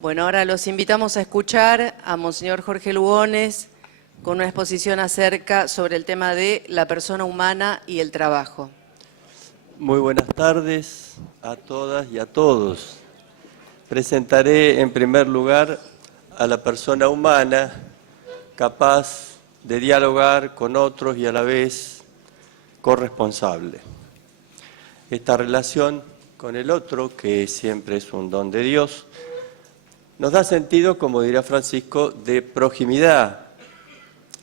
Bueno, ahora los invitamos a escuchar a Monseñor Jorge Lugones con una exposición sobre el tema de la persona humana y el trabajo. Muy buenas tardes a todas y a todos. Presentaré en primer lugar a la persona humana capaz de dialogar con otros y a la vez corresponsable. Esta relación con el otro, que siempre es un don de Dios, nos da sentido, como dirá Francisco, de proximidad,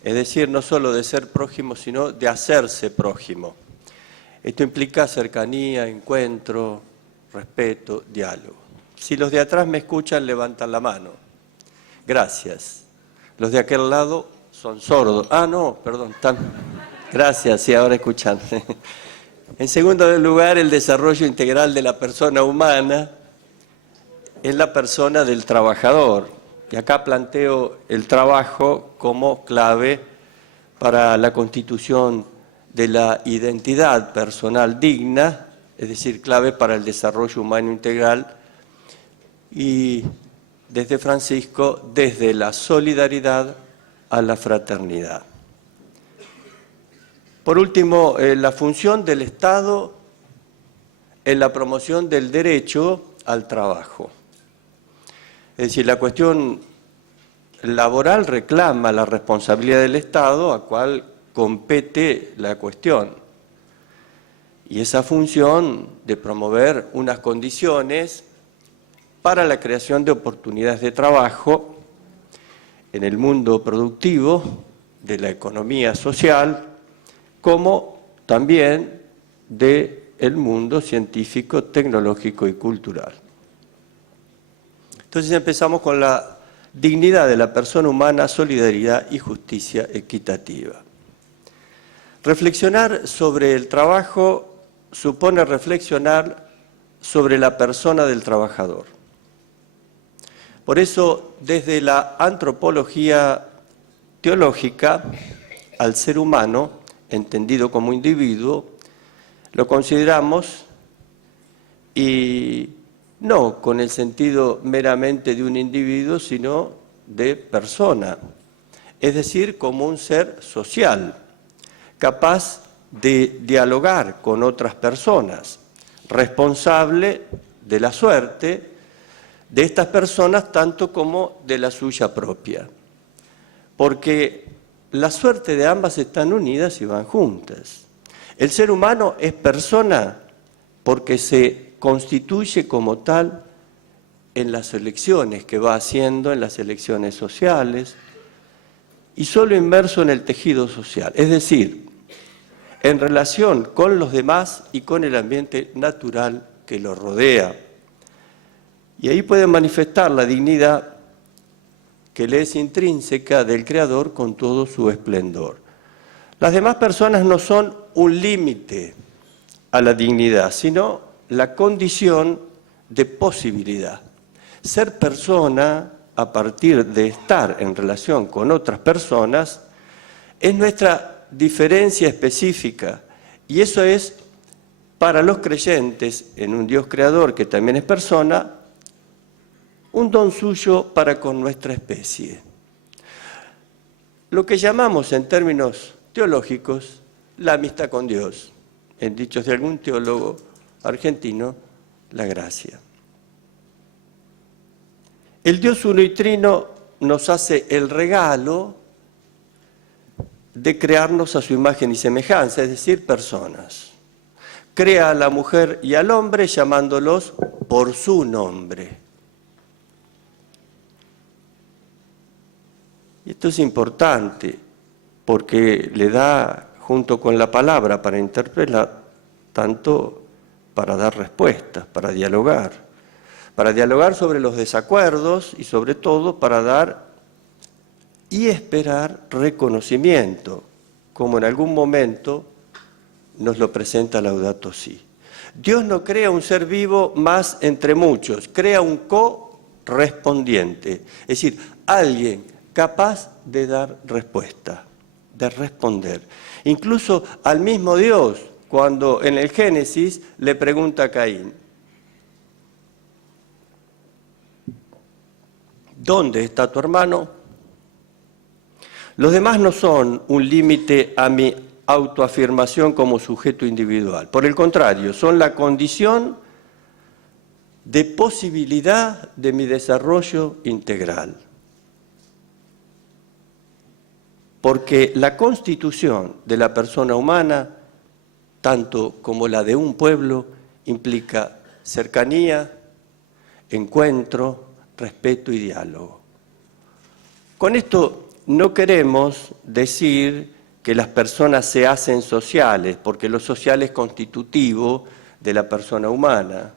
es decir, no solo de ser prójimo, sino de hacerse prójimo. Esto implica cercanía, encuentro, respeto, diálogo. Si los de atrás me escuchan, levantan la mano. Gracias. Los de aquel lado son sordos. Ah, no, perdón. Gracias, sí, ahora escuchan. En segundo lugar, el desarrollo integral de la persona humana es la persona del trabajador. Y acá planteo el trabajo como clave para la constitución de la identidad personal digna, es decir, clave para el desarrollo humano integral, y desde Francisco, desde la solidaridad a la fraternidad. Por último, la función del Estado en la promoción del derecho al trabajo. Es decir, la cuestión laboral reclama la responsabilidad del Estado, a cual compete la cuestión. Y esa función de promover unas condiciones para la creación de oportunidades de trabajo en el mundo productivo de la economía social, como también del mundo científico, tecnológico y cultural. Entonces empezamos con la dignidad de la persona humana, solidaridad y justicia equitativa. Reflexionar sobre el trabajo supone reflexionar sobre la persona del trabajador. Por eso, desde la antropología teológica, al ser humano, entendido como individuo, lo consideramos y no con el sentido meramente de un individuo, sino de persona, es decir, como un ser social, capaz de dialogar con otras personas, responsable de la suerte de estas personas tanto como de la suya propia, porque la suerte de ambas están unidas y van juntas. El ser humano es persona porque se constituye como tal en las elecciones que va haciendo, en las elecciones sociales, y solo inmerso en el tejido social, es decir, en relación con los demás y con el ambiente natural que lo rodea. Y ahí puede manifestar la dignidad que le es intrínseca del Creador con todo su esplendor. Las demás personas no son un límite a la dignidad, sino la condición de posibilidad. Ser persona, a partir de estar en relación con otras personas, es nuestra diferencia específica, y eso es, para los creyentes en un Dios creador que también es persona, un don suyo para con nuestra especie. Lo que llamamos en términos teológicos la amistad con Dios, en dichos de algún teólogo argentino, la gracia. El Dios uno y trino nos hace el regalo de crearnos a su imagen y semejanza, es decir, personas. Crea a la mujer y al hombre llamándolos por su nombre. Y esto es importante porque le da, junto con la palabra para interpretar, tanto para dar respuestas, para dialogar sobre los desacuerdos y sobre todo para dar y esperar reconocimiento, como en algún momento nos lo presenta Laudato Si. Dios no crea un ser vivo más entre muchos, crea un correspondiente, es decir, alguien capaz de dar respuesta, de responder. Incluso al mismo Dios, cuando en el Génesis le pregunta a Caín, ¿Dónde está tu hermano? Los demás no son un límite a mi autoafirmación como sujeto individual. Por el contrario, son la condición de posibilidad de mi desarrollo integral. Porque la constitución de la persona humana, tanto como la de un pueblo, implica cercanía, encuentro, respeto y diálogo. Con esto no queremos decir que las personas se hacen sociales, porque lo social es constitutivo de la persona humana.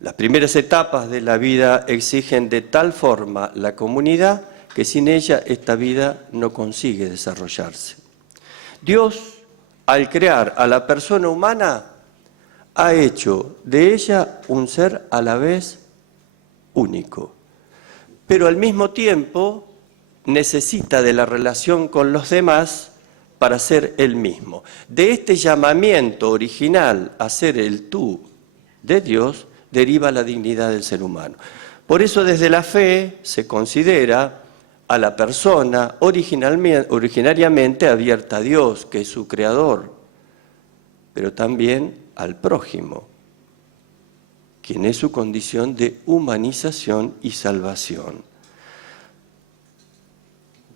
Las primeras etapas de la vida exigen de tal forma la comunidad que sin ella esta vida no consigue desarrollarse. Dios, al crear a la persona humana, ha hecho de ella un ser a la vez único, pero al mismo tiempo necesita de la relación con los demás para ser él mismo. De este llamamiento original a ser el tú de Dios deriva la dignidad del ser humano. Por eso desde la fe se considera a la persona originariamente abierta a Dios, que es su creador, pero también al prójimo, quien es su condición de humanización y salvación.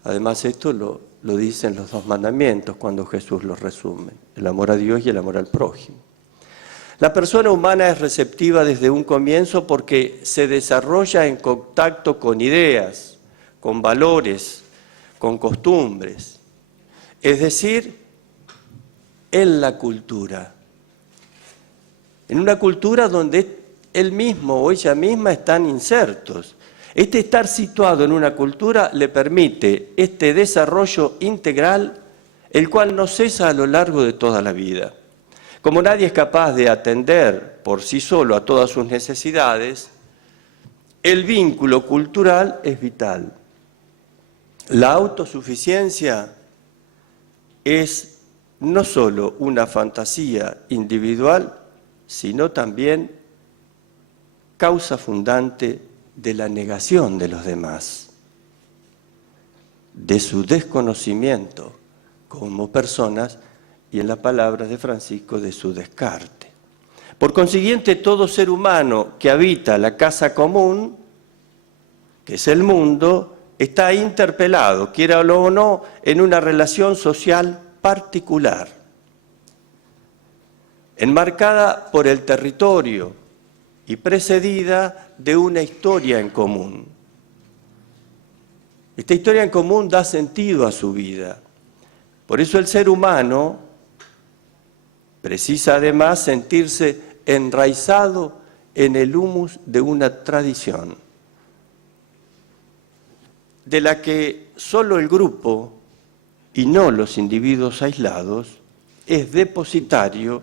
Además, esto lo dicen los dos mandamientos cuando Jesús los resume, el amor a Dios y el amor al prójimo. La persona humana es receptiva desde un comienzo porque se desarrolla en contacto con ideas, con valores, con costumbres, es decir, en la cultura. En una cultura donde él mismo o ella misma están insertos. Este estar situado en una cultura le permite este desarrollo integral, el cual no cesa a lo largo de toda la vida. Como nadie es capaz de atender por sí solo a todas sus necesidades, el vínculo cultural es vital. La autosuficiencia es no solo una fantasía individual, sino también causa fundante de la negación de los demás, de su desconocimiento como personas y, en las palabras de Francisco, de su descarte. Por consiguiente, todo ser humano que habita la casa común, que es el mundo, está interpelado, quiera o no, en una relación social particular, enmarcada por el territorio y precedida de una historia en común. Esta historia en común da sentido a su vida. Por eso el ser humano precisa además sentirse enraizado en el humus de una tradición, de la que solo el grupo, y no los individuos aislados, es depositario,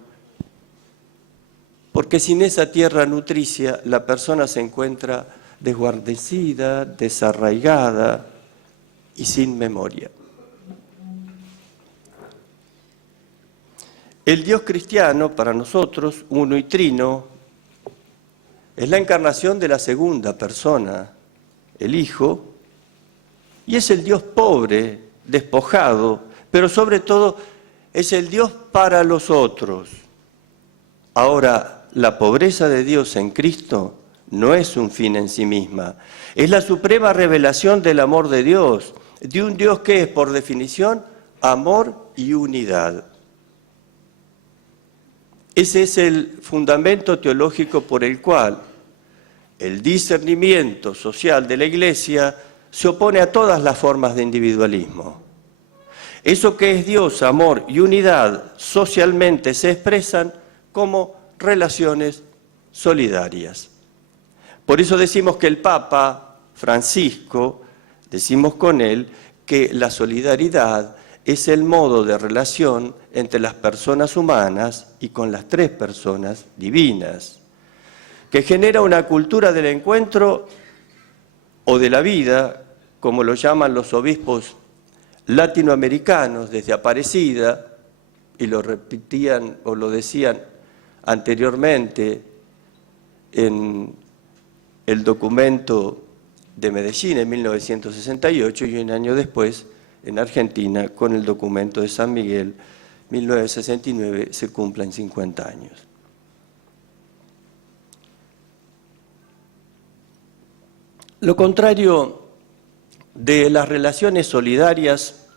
porque sin esa tierra nutricia la persona se encuentra desguarnecida, desarraigada y sin memoria. El Dios cristiano, para nosotros, uno y trino, es la encarnación de la segunda persona, el Hijo, y es el Dios pobre, despojado, pero sobre todo es el Dios para los otros. Ahora, la pobreza de Dios en Cristo no es un fin en sí misma, es la suprema revelación del amor de Dios, de un Dios que es, por definición, amor y unidad. Ese es el fundamento teológico por el cual el discernimiento social de la Iglesia se opone a todas las formas de individualismo. Eso que es Dios, amor y unidad, socialmente se expresan como relaciones solidarias. Por eso decimos que el Papa Francisco, decimos con él, que la solidaridad es el modo de relación entre las personas humanas y con las tres personas divinas, que genera una cultura del encuentro o de la vida, como lo llaman los obispos latinoamericanos desde Aparecida, y lo repetían o lo decían anteriormente en el documento de Medellín en 1968 y un año después en Argentina con el documento de San Miguel, 1969, se cumplen 50 años. Lo contrario de las relaciones solidarias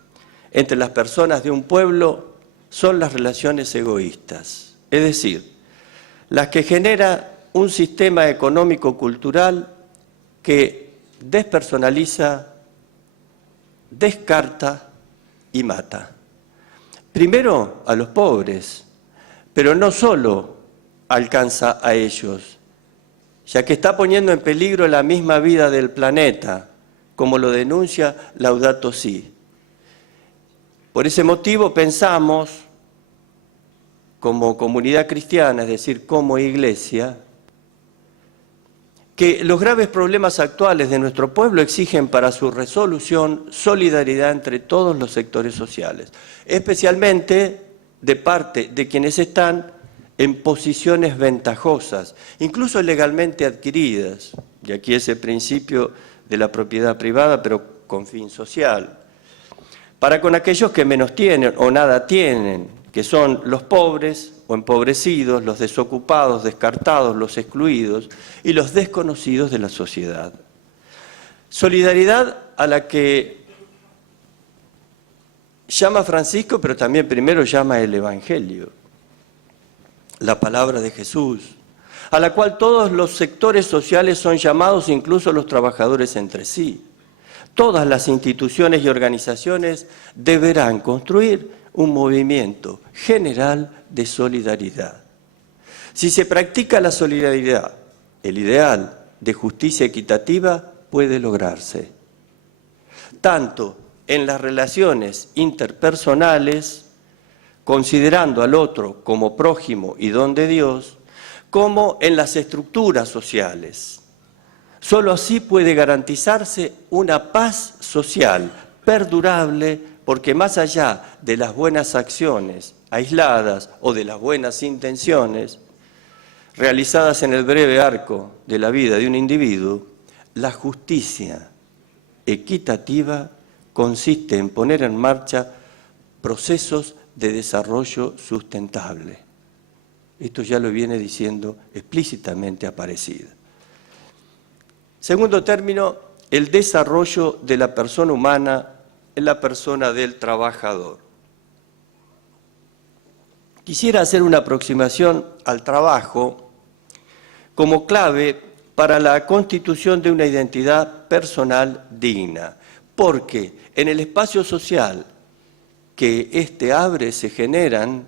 entre las personas de un pueblo son las relaciones egoístas, es decir, las que genera un sistema económico-cultural que despersonaliza, descarta y mata. Primero a los pobres, pero no solo alcanza a ellos, ya que está poniendo en peligro la misma vida del planeta, como lo denuncia Laudato Si. Por ese motivo pensamos, como comunidad cristiana, es decir, como iglesia, que los graves problemas actuales de nuestro pueblo exigen para su resolución solidaridad entre todos los sectores sociales, especialmente de parte de quienes están en posiciones ventajosas, incluso legalmente adquiridas, y aquí ese principio de la propiedad privada, pero con fin social, para con aquellos que menos tienen o nada tienen, que son los pobres o empobrecidos, los desocupados, descartados, los excluidos y los desconocidos de la sociedad. Solidaridad a la que llama Francisco, pero también primero llama el Evangelio, la palabra de Jesús, a la cual todos los sectores sociales son llamados, incluso los trabajadores entre sí. Todas las instituciones y organizaciones deberán construir un movimiento general de solidaridad. Si se practica la solidaridad, el ideal de justicia equitativa puede lograrse, tanto en las relaciones interpersonales, considerando al otro como prójimo y don de Dios, como en las estructuras sociales. Solo así puede garantizarse una paz social perdurable, porque más allá de las buenas acciones aisladas o de las buenas intenciones realizadas en el breve arco de la vida de un individuo, la justicia equitativa consiste en poner en marcha procesos de desarrollo sustentable. Esto ya lo viene diciendo explícitamente Aparecida. Segundo término, el desarrollo de la persona humana en la persona del trabajador. Quisiera hacer una aproximación al trabajo como clave para la constitución de una identidad personal digna, porque en el espacio social que éste abre se generan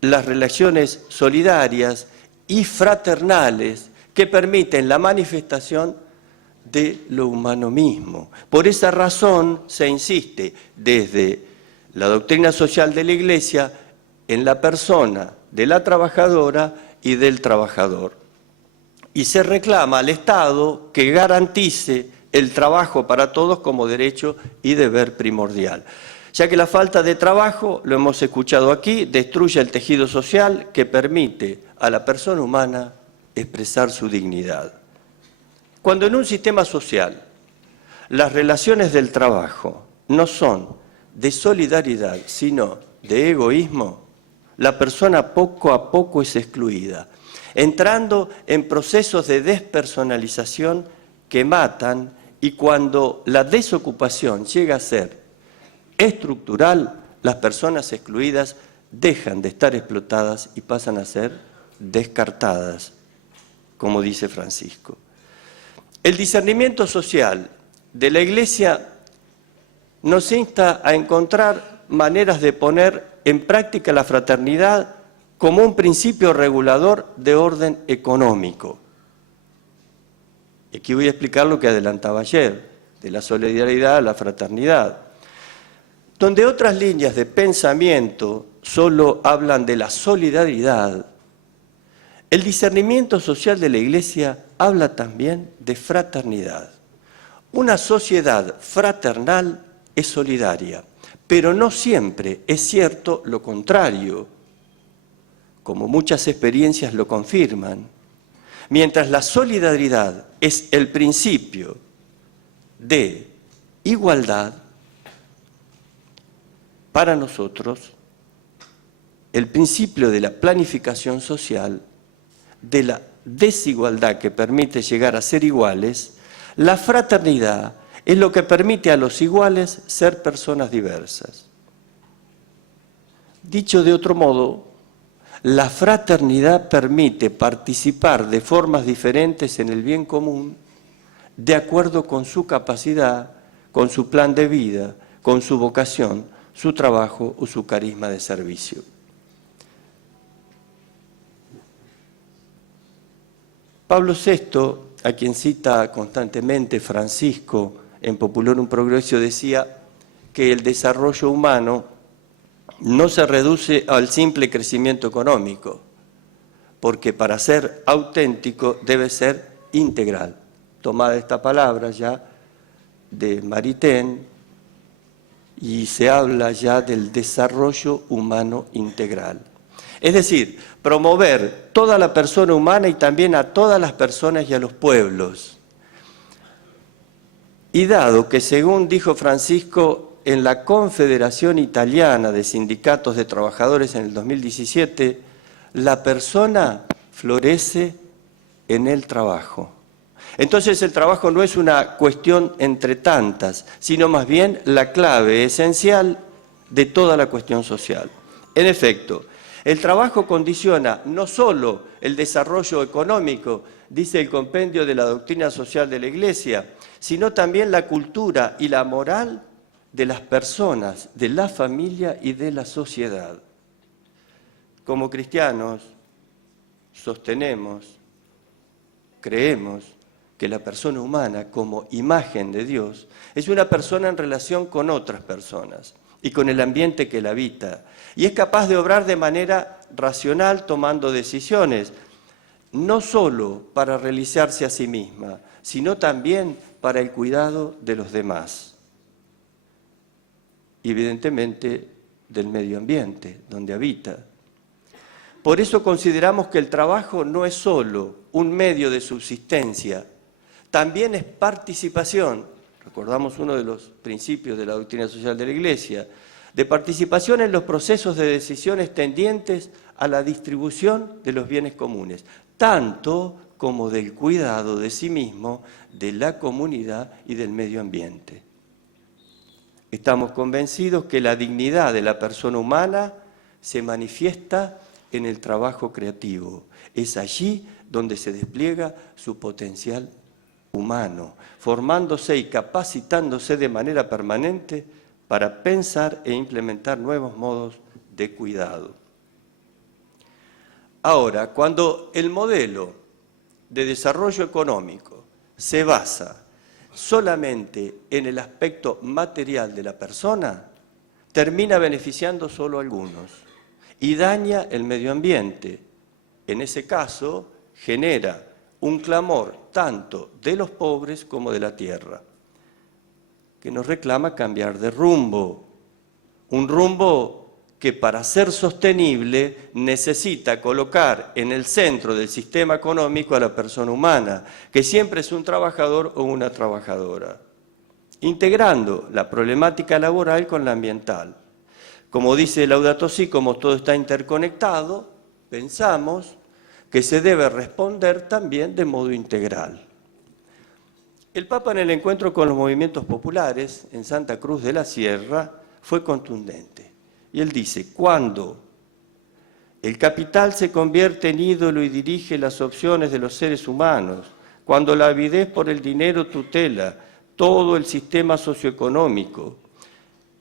las relaciones solidarias y fraternales que permiten la manifestación de lo humano mismo. Por esa razón se insiste desde la doctrina social de la Iglesia en la persona de la trabajadora y del trabajador. Y se reclama al Estado que garantice el trabajo para todos como derecho y deber primordial, ya que la falta de trabajo, lo hemos escuchado aquí, destruye el tejido social que permite a la persona humana expresar su dignidad. Cuando en un sistema social las relaciones del trabajo no son de solidaridad, sino de egoísmo, la persona poco a poco es excluida, entrando en procesos de despersonalización que matan, y cuando la desocupación llega a ser estructural, las personas excluidas dejan de estar explotadas y pasan a ser descartadas, como dice Francisco. El discernimiento social de la Iglesia nos insta a encontrar maneras de poner en práctica la fraternidad como un principio regulador de orden económico. Aquí voy a explicar lo que adelantaba ayer, de la solidaridad a la fraternidad, donde otras líneas de pensamiento solo hablan de la solidaridad. El discernimiento social de la Iglesia habla también de fraternidad. Una sociedad fraternal es solidaria, pero no siempre es cierto lo contrario, como muchas experiencias lo confirman. Mientras la solidaridad es el principio de igualdad, para nosotros, el principio de la planificación social, de la desigualdad que permite llegar a ser iguales, la fraternidad es lo que permite a los iguales ser personas diversas. Dicho de otro modo, la fraternidad permite participar de formas diferentes en el bien común, de acuerdo con su capacidad, con su plan de vida, con su vocación, su trabajo o su carisma de servicio. Pablo VI, a quien cita constantemente Francisco en Populorum Progressio, decía que el desarrollo humano no se reduce al simple crecimiento económico, porque para ser auténtico debe ser integral. Tomada esta palabra ya de Maritain, y se habla ya del desarrollo humano integral. Es decir, promover toda la persona humana y también a todas las personas y a los pueblos. Y dado que, según dijo Francisco, en la Confederación Italiana de Sindicatos de Trabajadores en el 2017, la persona florece en el trabajo. Entonces el trabajo no es una cuestión entre tantas, sino más bien la clave esencial de toda la cuestión social. En efecto, el trabajo condiciona no solo el desarrollo económico, dice el compendio de la doctrina social de la Iglesia, sino también la cultura y la moral de las personas, de la familia y de la sociedad. Como cristianos, sostenemos, creemos que la persona humana, como imagen de Dios, es una persona en relación con otras personas y con el ambiente que la habita, y es capaz de obrar de manera racional tomando decisiones, no solo para realizarse a sí misma, sino también para el cuidado de los demás. Evidentemente, del medio ambiente donde habita. Por eso consideramos que el trabajo no es solo un medio de subsistencia, también es participación. Recordamos uno de los principios de la doctrina social de la Iglesia, de participación en los procesos de decisiones tendientes a la distribución de los bienes comunes, tanto como del cuidado de sí mismo, de la comunidad y del medio ambiente. Estamos convencidos que la dignidad de la persona humana se manifiesta en el trabajo creativo. Es allí donde se despliega su potencial humano, formándose y capacitándose de manera permanente para pensar e implementar nuevos modos de cuidado. Ahora, cuando el modelo de desarrollo económico se basa solamente en el aspecto material de la persona, termina beneficiando solo a algunos y daña el medio ambiente. En ese caso, genera un clamor tanto de los pobres como de la tierra, que nos reclama cambiar de rumbo, un rumbo que para ser sostenible necesita colocar en el centro del sistema económico a la persona humana, que siempre es un trabajador o una trabajadora, integrando la problemática laboral con la ambiental. Como dice Laudato Si, como todo está interconectado, pensamos que se debe responder también de modo integral. El Papa, en el encuentro con los movimientos populares en Santa Cruz de la Sierra, fue contundente. Y él dice: cuando el capital se convierte en ídolo y dirige las opciones de los seres humanos, cuando la avidez por el dinero tutela todo el sistema socioeconómico,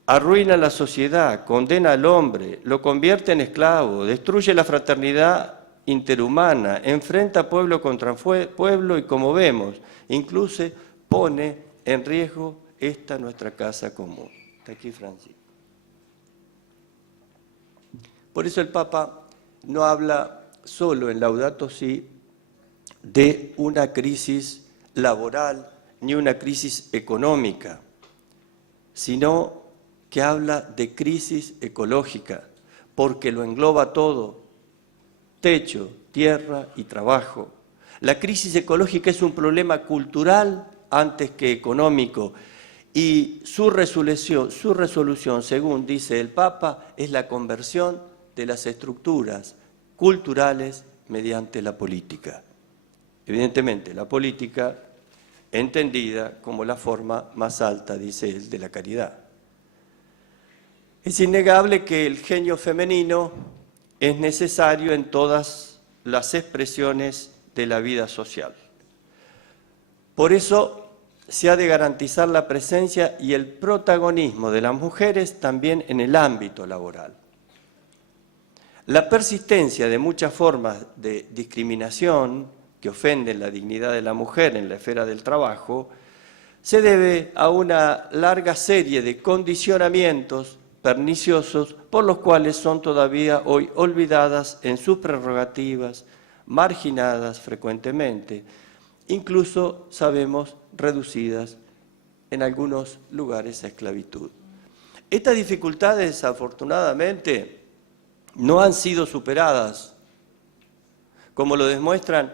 arruina la sociedad, condena al hombre, lo convierte en esclavo, destruye la fraternidad interhumana, enfrenta pueblo contra pueblo y, como vemos, incluso pone en riesgo esta nuestra casa común. Está aquí Francisco. Por eso el Papa no habla solo en Laudato Si de una crisis laboral ni una crisis económica, sino que habla de crisis ecológica, porque lo engloba todo: techo, tierra y trabajo. La crisis ecológica es un problema cultural, antes que económico, y su resolución, según dice el Papa, es la conversión de las estructuras culturales mediante la política. Evidentemente, la política entendida como la forma más alta, dice él, de la caridad. Es innegable que el genio femenino es necesario en todas las expresiones de la vida social. Por eso se ha de garantizar la presencia y el protagonismo de las mujeres también en el ámbito laboral. La persistencia de muchas formas de discriminación que ofenden la dignidad de la mujer en la esfera del trabajo se debe a una larga serie de condicionamientos perniciosos por los cuales son todavía hoy olvidadas en sus prerrogativas, marginadas frecuentemente, incluso sabemos reducidas en algunos lugares a esclavitud. Estas dificultades, desafortunadamente, no han sido superadas, como lo demuestran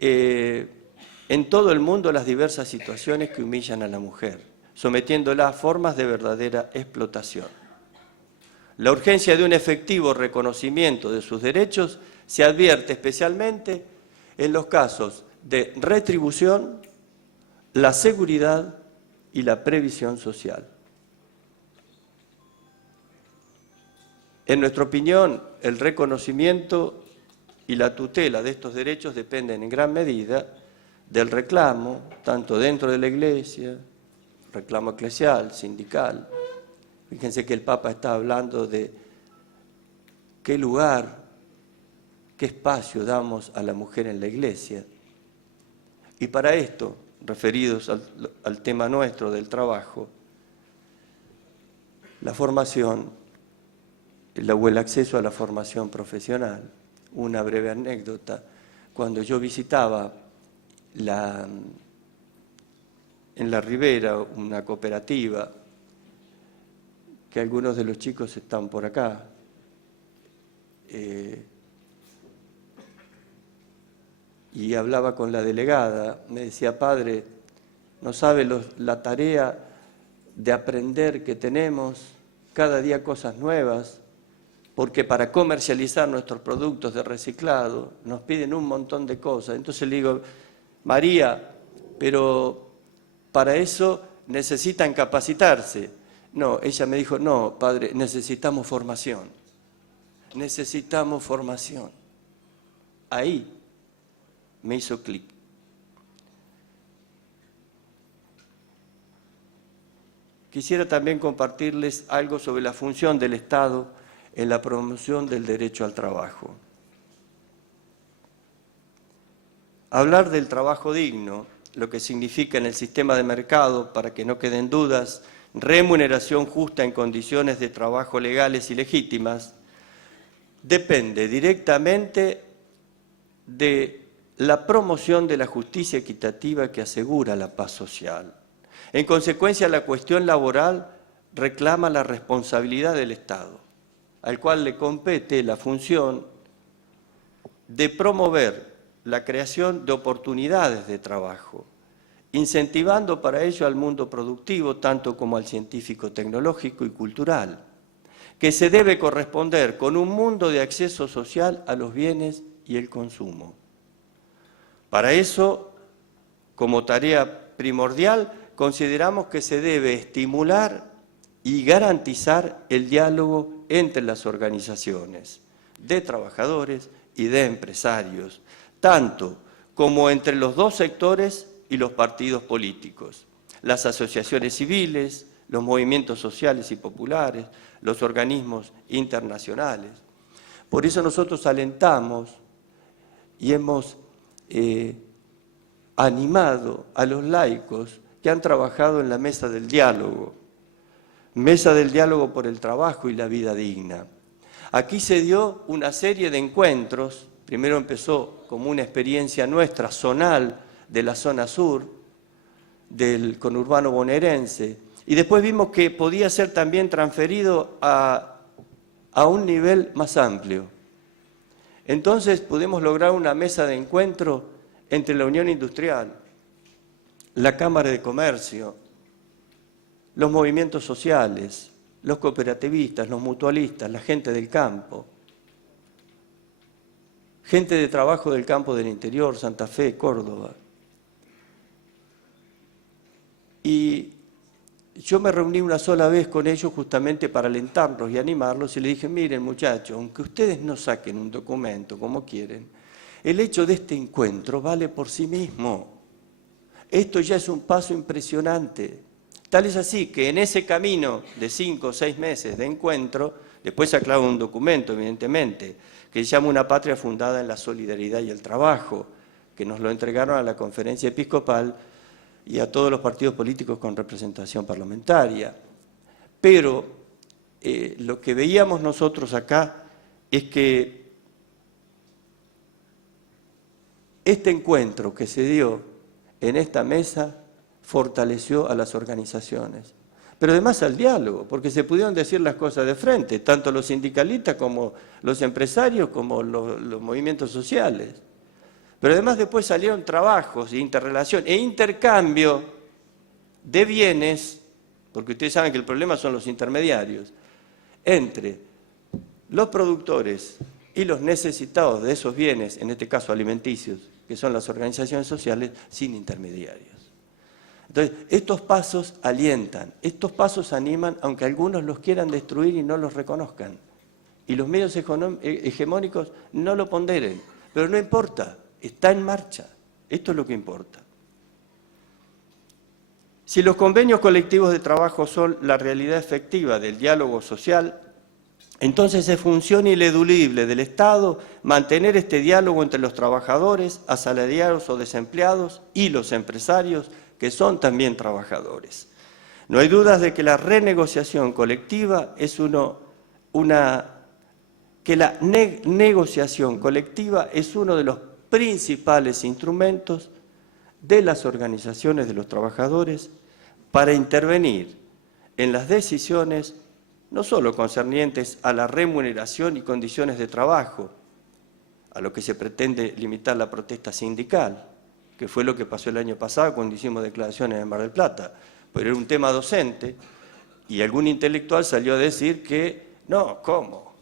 en todo el mundo las diversas situaciones que humillan a la mujer, sometiéndola a formas de verdadera explotación. La urgencia de un efectivo reconocimiento de sus derechos se advierte especialmente en los casos de retribución, la seguridad y la previsión social. En nuestra opinión, el reconocimiento y la tutela de estos derechos dependen en gran medida del reclamo, tanto dentro de la Iglesia, reclamo eclesial, sindical. Fíjense que el Papa está hablando de qué lugar, qué espacio damos a la mujer en la Iglesia. Y para esto, referidos al tema nuestro del trabajo, la formación o el acceso a la formación profesional. Una breve anécdota: cuando yo visitaba en la Ribera una cooperativa, que algunos de los chicos están por acá, y hablaba con la delegada, me decía: padre, no sabe la tarea de aprender que tenemos cada día cosas nuevas, porque para comercializar nuestros productos de reciclado nos piden un montón de cosas. Entonces le digo: María, pero para eso necesitan capacitarse. No, ella me dijo: no, padre, necesitamos formación. Necesitamos formación. Ahí me hizo clic. Quisiera también compartirles algo sobre la función del Estado en la promoción del derecho al trabajo. Hablar del trabajo digno, lo que significa en el sistema de mercado, para que no queden dudas, remuneración justa en condiciones de trabajo legales y legítimas, depende directamente de la promoción de la justicia equitativa que asegura la paz social. En consecuencia, la cuestión laboral reclama la responsabilidad del Estado, al cual le compete la función de promover la creación de oportunidades de trabajo, incentivando para ello al mundo productivo, tanto como al científico, tecnológico y cultural, que se debe corresponder con un mundo de acceso social a los bienes y el consumo. Para eso, como tarea primordial, consideramos que se debe estimular y garantizar el diálogo entre las organizaciones de trabajadores y de empresarios, tanto como entre los dos sectores y los partidos políticos, las asociaciones civiles, los movimientos sociales y populares, los organismos internacionales. Por eso nosotros alentamos y hemos animado a los laicos que han trabajado en la mesa del diálogo por el trabajo y la vida digna. Aquí se dio una serie de encuentros. Primero empezó como una experiencia nuestra, zonal, de la zona sur, del conurbano bonaerense, y después vimos que podía ser también transferido a un nivel más amplio. Entonces pudimos lograr una mesa de encuentro entre la Unión Industrial, la Cámara de Comercio, los movimientos sociales, los cooperativistas, los mutualistas, la gente del campo, gente de trabajo del campo del interior, Santa Fe, Córdoba. Y yo me reuní una sola vez con ellos justamente para alentarlos y animarlos y les dije, miren muchachos, aunque ustedes no saquen un documento como quieren, el hecho de este encuentro vale por sí mismo. Esto ya es un paso impresionante. Tal es así que en ese camino de 5 o 6 meses de encuentro, después se aclara un documento, evidentemente, que se llama Una patria fundada en la solidaridad y el trabajo, que nos lo entregaron a la Conferencia Episcopal y a todos los partidos políticos con representación parlamentaria. Pero lo que veíamos nosotros acá es que este encuentro que se dio en esta mesa fortaleció a las organizaciones, pero además al diálogo, porque se pudieron decir las cosas de frente, tanto los sindicalistas como los empresarios, como los movimientos sociales. Pero además después salieron trabajos de interrelación e intercambio de bienes, porque ustedes saben que el problema son los intermediarios, entre los productores y los necesitados de esos bienes, en este caso alimenticios, que son las organizaciones sociales, sin intermediarios. Entonces, estos pasos alientan, estos pasos animan, aunque algunos los quieran destruir y no los reconozcan. Y los medios hegemónicos no lo ponderen, pero no importa, está en marcha. Esto es lo que importa. Si los convenios colectivos de trabajo son la realidad efectiva del diálogo social, entonces es función ineludible del Estado mantener este diálogo entre los trabajadores, asalariados o desempleados y los empresarios, que son también trabajadores. No hay dudas de que la renegociación colectiva es negociación colectiva es uno de los principales instrumentos de las organizaciones de los trabajadores para intervenir en las decisiones no solo concernientes a la remuneración y condiciones de trabajo, a lo que se pretende limitar la protesta sindical, que fue lo que pasó el año pasado cuando hicimos declaraciones en Mar del Plata, pero era un tema docente y algún intelectual salió a decir que no, ¿cómo?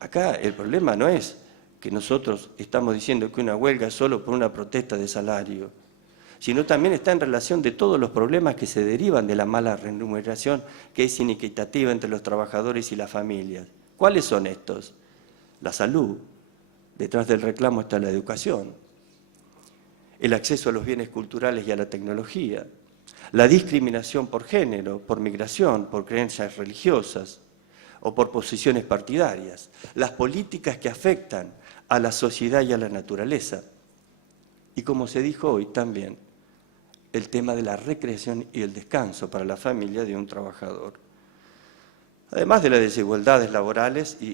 Acá el problema no es que nosotros estamos diciendo que una huelga es solo por una protesta de salario, sino también está en relación de todos los problemas que se derivan de la mala remuneración que es inequitativa entre los trabajadores y las familias. ¿Cuáles son estos? La salud, detrás del reclamo está la educación, el acceso a los bienes culturales y a la tecnología, la discriminación por género, por migración, por creencias religiosas o por posiciones partidarias, las políticas que afectan a la sociedad y a la naturaleza. Y como se dijo hoy también, el tema de la recreación y el descanso para la familia de un trabajador. Además de las desigualdades laborales y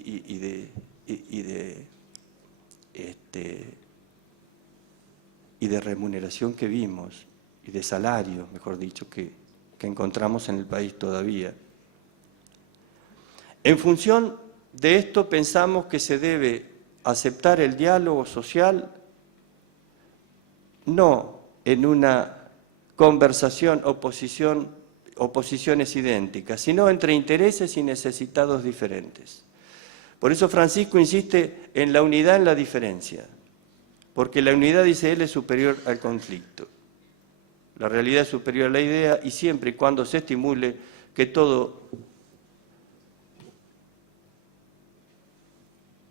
de remuneración que vimos, y de salario, mejor dicho, que encontramos en el país todavía. En función de esto pensamos que se debe aceptar el diálogo social no en una conversación, oposiciones idénticas, sino entre intereses y necesitados diferentes. Por eso Francisco insiste en la unidad en la diferencia, porque la unidad, dice él, es superior al conflicto. La realidad es superior a la idea y siempre y cuando se estimule que todo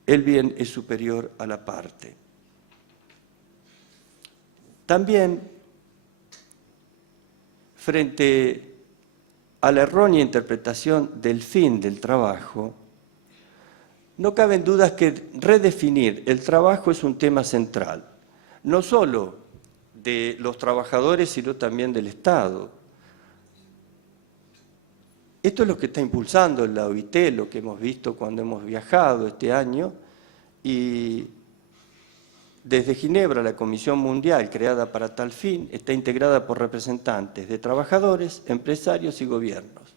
el bien es superior a la parte. También, frente a la errónea interpretación del fin del trabajo, no caben dudas que redefinir el trabajo es un tema central, no solo de los trabajadores, sino también del Estado. Esto es lo que está impulsando la OIT, lo que hemos visto cuando hemos viajado este año, y desde Ginebra la Comisión Mundial, creada para tal fin, está integrada por representantes de trabajadores, empresarios y gobiernos.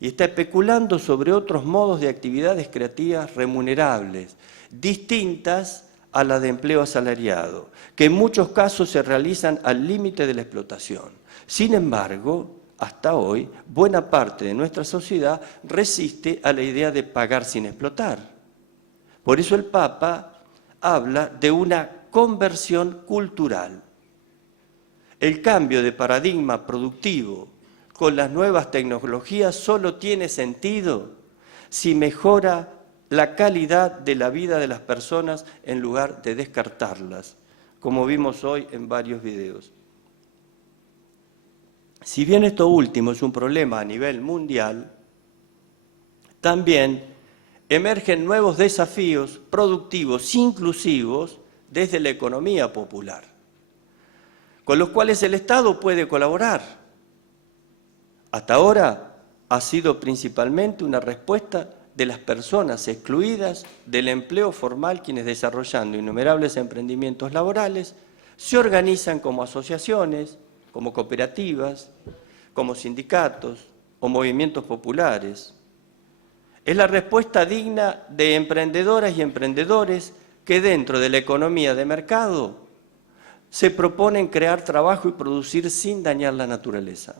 Y está especulando sobre otros modos de actividades creativas remunerables, distintas a la de empleo asalariado, que en muchos casos se realizan al límite de la explotación. Sin embargo, hasta hoy, buena parte de nuestra sociedad resiste a la idea de pagar sin explotar. Por eso el Papa habla de una conversión cultural. El cambio de paradigma productivo con las nuevas tecnologías solo tiene sentido si mejora la calidad de la vida de las personas en lugar de descartarlas, como vimos hoy en varios videos. Si bien esto último es un problema a nivel mundial, también emergen nuevos desafíos productivos inclusivos desde la economía popular, con los cuales el Estado puede colaborar. Hasta ahora ha sido principalmente una respuesta de las personas excluidas del empleo formal, quienes desarrollando innumerables emprendimientos laborales se organizan como asociaciones, como cooperativas, como sindicatos o movimientos populares. Es la respuesta digna de emprendedoras y emprendedores que dentro de la economía de mercado se proponen crear trabajo y producir sin dañar la naturaleza.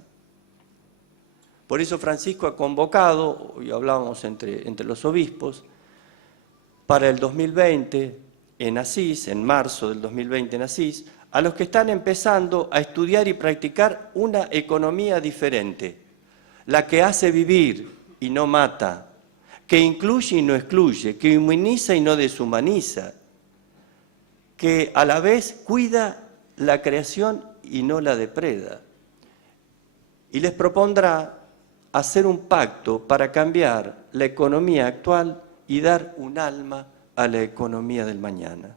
Por eso Francisco ha convocado, hoy hablábamos entre los obispos, para el 2020 en Asís, en marzo del 2020 en Asís, a los que están empezando a estudiar y practicar una economía diferente, la que hace vivir y no mata, que incluye y no excluye, que humaniza y no deshumaniza, que a la vez cuida la creación y no la depreda. Y les propondrá hacer un pacto para cambiar la economía actual y dar un alma a la economía del mañana.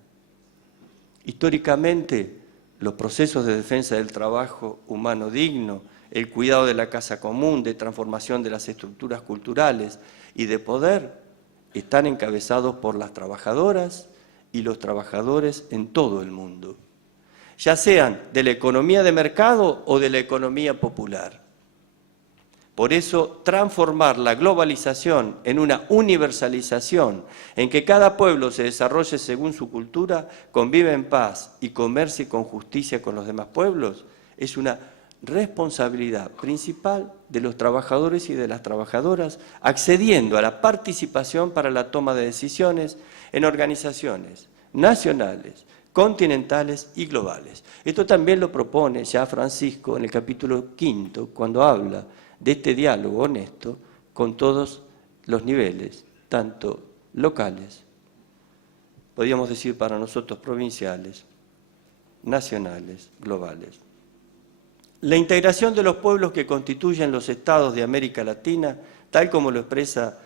Históricamente, los procesos de defensa del trabajo humano digno, el cuidado de la casa común, de transformación de las estructuras culturales y de poder, están encabezados por las trabajadoras y los trabajadores en todo el mundo, ya sean de la economía de mercado o de la economía popular. Por eso, transformar la globalización en una universalización, en que cada pueblo se desarrolle según su cultura, convive en paz y comercie con justicia con los demás pueblos, es una responsabilidad principal de los trabajadores y de las trabajadoras, accediendo a la participación para la toma de decisiones en organizaciones nacionales, continentales y globales. Esto también lo propone ya Francisco en el capítulo 5, cuando habla de este diálogo honesto con todos los niveles, tanto locales, podríamos decir para nosotros provinciales, nacionales, globales. La integración de los pueblos que constituyen los estados de América Latina, tal como lo expresa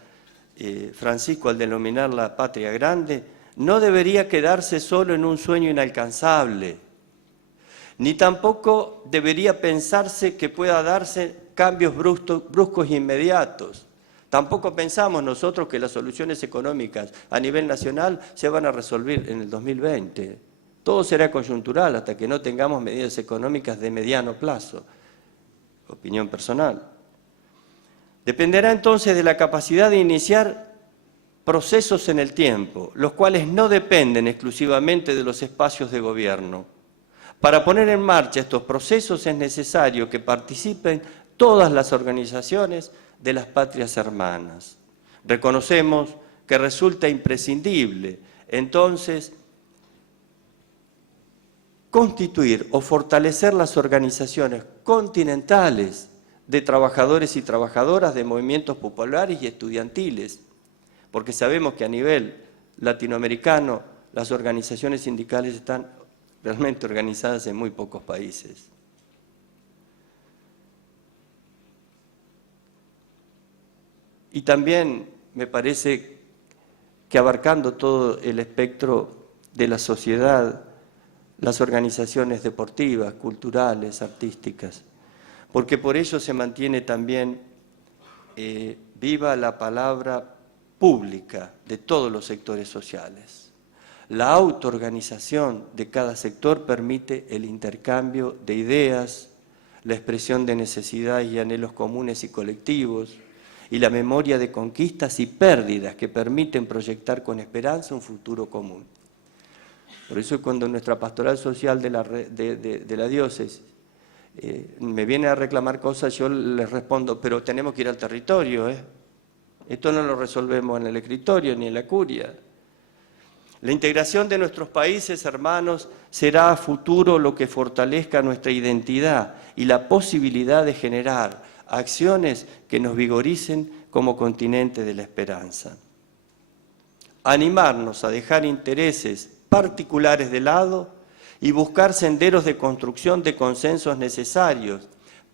Francisco al denominar la patria grande, no debería quedarse solo en un sueño inalcanzable, ni tampoco debería pensarse que pueda darse cambios bruscos e inmediatos. Tampoco pensamos nosotros que las soluciones económicas a nivel nacional se van a resolver en el 2020. Todo será coyuntural hasta que no tengamos medidas económicas de mediano plazo. Opinión personal. Dependerá entonces de la capacidad de iniciar procesos en el tiempo, los cuales no dependen exclusivamente de los espacios de gobierno. Para poner en marcha estos procesos es necesario que participen todas las organizaciones de las patrias hermanas. Reconocemos que resulta imprescindible, entonces, constituir o fortalecer las organizaciones continentales de trabajadores y trabajadoras de movimientos populares y estudiantiles, porque sabemos que a nivel latinoamericano las organizaciones sindicales están realmente organizadas en muy pocos países. Y también me parece que abarcando todo el espectro de la sociedad, las organizaciones deportivas, culturales, artísticas, porque por ello se mantiene también viva la palabra pública de todos los sectores sociales. La autoorganización de cada sector permite el intercambio de ideas, la expresión de necesidades y anhelos comunes y colectivos, y la memoria de conquistas y pérdidas que permiten proyectar con esperanza un futuro común. Por eso cuando nuestra pastoral social de la diócesis me viene a reclamar cosas, yo les respondo, pero tenemos que ir al territorio, ¿eh? Esto no lo resolvemos en el escritorio ni en la curia. La integración de nuestros países hermanos será a futuro lo que fortalezca nuestra identidad y la posibilidad de generar acciones que nos vigoricen como continente de la esperanza. Animarnos a dejar intereses particulares de lado y buscar senderos de construcción de consensos necesarios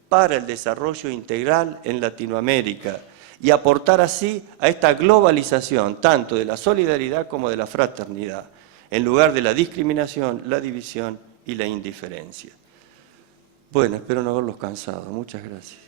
para el desarrollo integral en Latinoamérica y aportar así a esta globalización tanto de la solidaridad como de la fraternidad, en lugar de la discriminación, la división y la indiferencia. Bueno, espero no haberlos cansado. Muchas gracias.